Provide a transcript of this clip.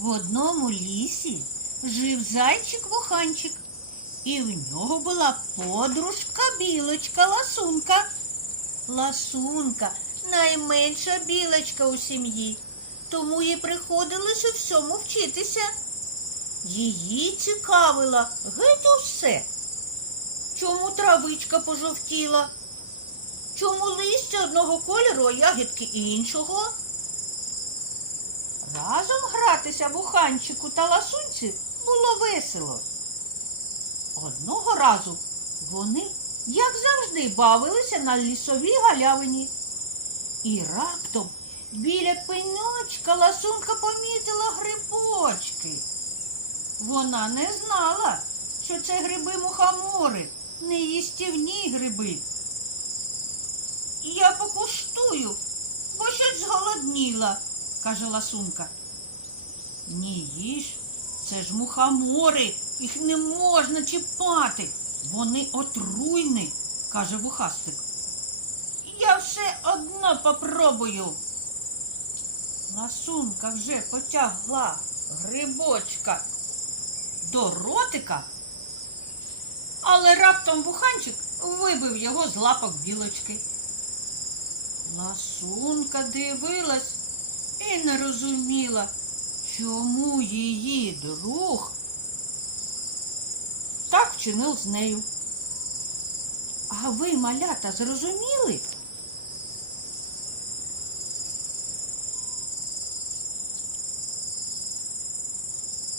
В одному лісі жив зайчик-вуханчик, і в нього була подружка білочка ласунка. Ласунка найменша білочка у сім'ї, тому їй приходилось у всьому вчитися. Її цікавило геть усе. Чому травичка пожовтіла? Чому листя одного кольору, а ягідки іншого? Разом гратися вуханчику та ласунці було весело. Одного разу вони, як завжди, бавилися на лісовій галявині. І раптом біля пеньочка ласунка помітила грибочки. Вона не знала, що це гриби мухомори, неїстівні гриби. Я покуштую, бо щось зголодніла, каже ласунка. Ні їж, це ж мухомори, їх не можна чіпати. Вони отруйні, каже вухастик. Я все одно попробую. Ласунка вже потягла грибочка до ротика, але раптом вуханчик вибив його з лапок білочки. Ласунка дивилась і не розуміла, чому її друг так вчинив з нею. А ви, малята, зрозуміли,